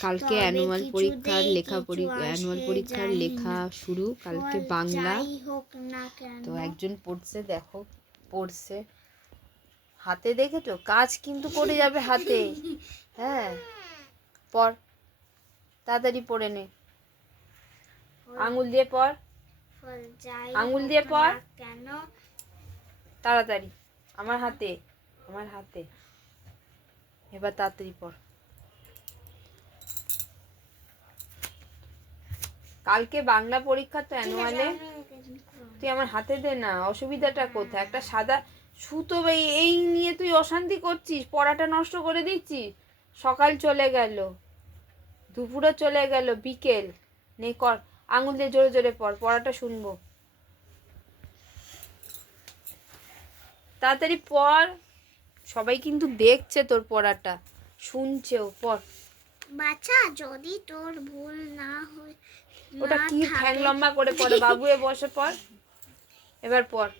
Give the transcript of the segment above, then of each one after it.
কালকে অ্যানুয়াল পরীক্ষার লেখা অ্যানুয়াল পরীক্ষার লেখা শুরু কালকে বাংলা। হোক না কেন। তো একজন পড়ছে দেখো পড়ছে। হাতে দেখেছ? কাজ কিন্তু করে যাবে হাতে। হ্যাঁ পর তাড়াতাড়ি পড়ে নে। আঙুল দিয়ে পর আঙুল দিয়ে পর। কেন। তাড়াতাড়ি। আমার হাতে আমার হাতে। এবার তাড়াতাড়ি পর কালকে বাংলা পরীক্ষা তো অ্যানুয়ালে তুই আমার হাতে দে না অসুবিধাটা কোথায়? একটা সাদা সুতো এই এই নিয়ে তুই অশান্তি করছিস পড়াটা নষ্ট করে দিচ্ছিস। সকাল চলে গেল দুপুরে চলে গেল বিকেল। নে কর আঙুল দিয়ে জোরে জোরে পড় পড়াটা শুনব। তাড়াতাড়ি পড় সবাই কিন্তু দেখছে তোর পড়াটা শুনছেও পড়। বাচ্চা যদি তোর ভুল না হয় ওটা কি ঠ্যাং লম্বা করে পড়ে বাবুয়ে বসে পড় এবার পড়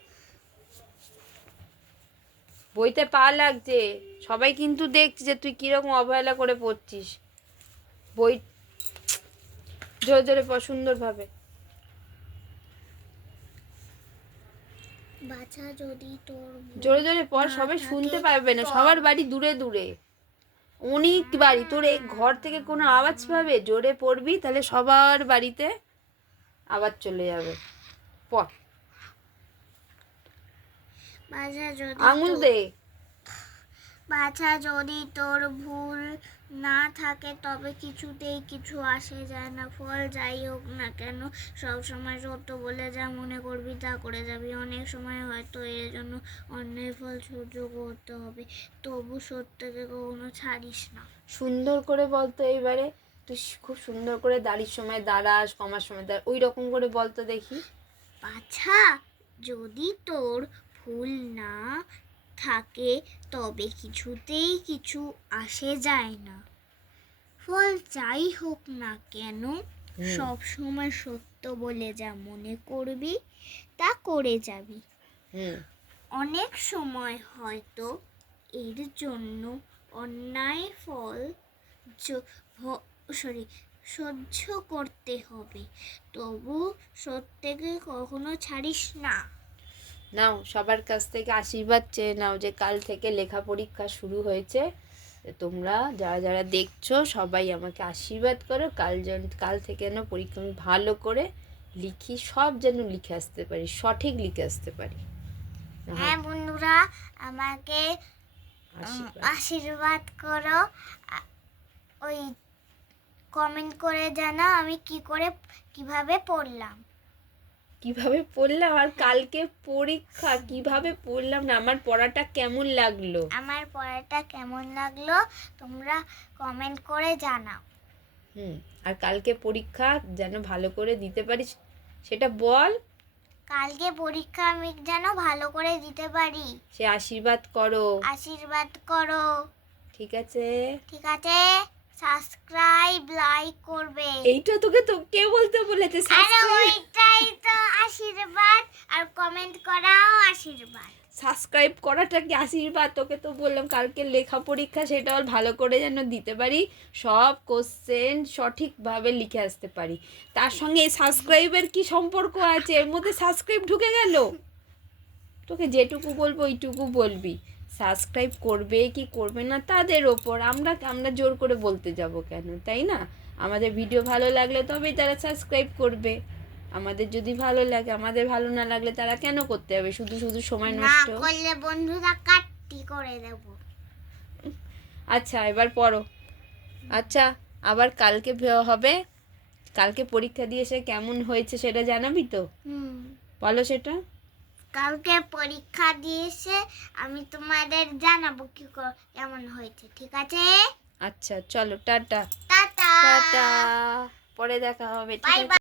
বইতে পা লাগছে। সবাই কিন্তু দেখছে যে তুই কীরকম অবহেলা করে পড়ছিস। বই জোরে জোরে পড় সুন্দরভাবে। বাচ্চা যদি তোর জোরে জোরে পড় সবাই শুনতে পারবে না। সবার বাড়ি দূরে দূরে। অনেক বাড়ি? তোর এই ঘর থেকে কোনো আওয়াজ পাবে? জোরে পড়বি তাহলে সবার বাড়িতে আওয়াজ চলে যাবে। যদি আঙুল দে বাচ্চা যদি তোর ভুল না থাকে তবে কিছুতেই কিছু আসে যায় না। ফল যাই হোক না কেন সব সময় সত্য বলে যা মনে করবি তা করে যাবি। অনেক সময় হয়তো এর জন্য অন্যের ফল সহ্য করতে হবে। তবু সত্যকে কখনো ছাড়িস না। সুন্দর করে বলতো এইবারে। তুই খুব সুন্দর করে দাঁড়ির সময় দাঁড়াস কমার সময় দাঁড় ওই রকম করে বলতো দেখি। বাছা যদি তোর ভুল না থাকে তবে কিছুতেই কিছু আসে যায় না। ফল যাই হোক না কেন। সব সময় সত্য বলে যা মনে করবি তা করে যাবি। অনেক সময় হয়তো এর জন্য অন্যায় ফল সরি সহ্য করতে হবে। তবু সত্যকে কখনো ছাড়িস না। নাও সবার কাছ থেকে আশীর্বাদ চেয়ে নাও যে কাল থেকে লেখা পরীক্ষা শুরু হয়েছে। তোমরা যারা যারা দেখছ সবাই আমাকে আশীর্বাদ করো। কাল যেন কাল থেকে যেন পরীক্ষা আমি ভালো করে লিখি সব যেন লিখে আসতে পারি সঠিক লিখে আসতে পারি। হ্যাঁ বন্ধুরা আমাকে আশীর্বাদ। করো। ওই কমেন্ট করে জানাও আমি কি করে কীভাবে পড়লাম। কীভাবে পড়লাম আর কালকে পরীক্ষা কীভাবে পড়লাম না আমার পড়াটা কেমন লাগল? আমার পড়াটা কেমন লাগল? তোমরা কমেন্ট করে জানাও। হুম আর কালকে পরীক্ষা যেন ভালো করে দিতে পারিস সেটা বল। কালকে পরীক্ষা আমি যেন ভালো করে দিতে পারি। সে আশীর্বাদ করো। আশীর্বাদ করো। ঠিক আছে। ঠিক আছে? সাবস্ক্রাইব লাইক করবে। এইটা তোকে তো কে বলতে বলেছে আরে সাবস্ক্রাইব ওইটাই তো আশীর্বাদ আর কমেন্ট করাও আশীর্বাদ। সাবস্ক্রাইব করাটা কি আশীর্বাদ? তোকে তো বললাম কালকে লেখা পরীক্ষা, সেটা ভালো করে যেন দিতে পারি, সব কোশ্চেন সঠিকভাবে লিখে আসতে পারি। তার সঙ্গে সাবস্ক্রাইবের কি সম্পর্ক আছে? এর মধ্যে সাবস্ক্রাইব ঢুকে গেল? তোকে যেটুকু বলব, ওইটুকু বলবি। সাবস্ক্রাইব করবে কি করবে না তাদের ওপর? আমরা আমরা জোর করে বলতে যাব কেন, তাই না? আমাদের ভিডিও ভালো লাগলে তবেই তারা সাবস্ক্রাইব করবে। আমাদের যদি ভালো লাগে আমাদের ভালো না লাগলে তারা কেন করতে হবে শুধু শুধু সময় নষ্ট? করলে বন্ধুরা কাটটি করে দেব। আচ্ছা এবার পড়ো। আচ্ছা আবার কালকে হবে? কালকে পরীক্ষা দিয়ে এসে কেমন হয়েছে সেটা জানাবি তো? হুম। বলো সেটা। কালকে পরীক্ষা দিয়েছে আমি তোমাদের জানাব কি কেমন হয়েছে ঠিক আছে? আচ্ছা চলো টাটা। টাটা। টাটা। পরে দেখা হবে ঠিক আছে?